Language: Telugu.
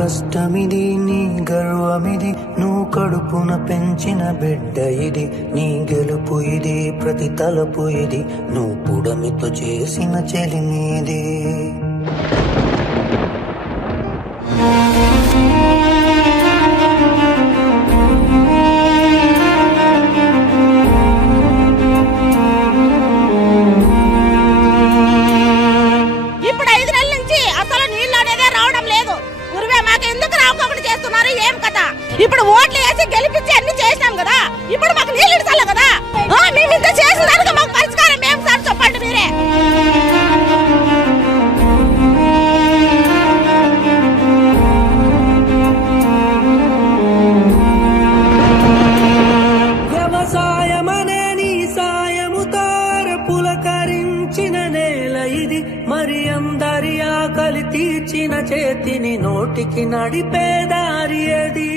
కష్టమిది, నీ గర్వమిది, నువ్వు కడుపున పెంచిన బిడ్డ ఇది, నీ గెలుపు ఇది, ప్రతి తలపు ఇది, నువ్వు పుడమితో చేసిన చెలిమీది. ఇప్పుడు ఓట్లు వేసి గెలిపించి అన్ని చేసినాం కదా, ఇప్పుడు మాకు నీళ్ళు ఇడతాలి కదా. మేము ఇంత చేసిన దానికి మాకు పరిష్కారం ఏం సార్ చెప్పండి మీరే. వ్యవసాయమనే నీ సాయముతో పులకరించిన నేల ఇది, మరి అందరి ఆకలి తీర్చిన చేతిని నోటికి నడిపే దారి అది.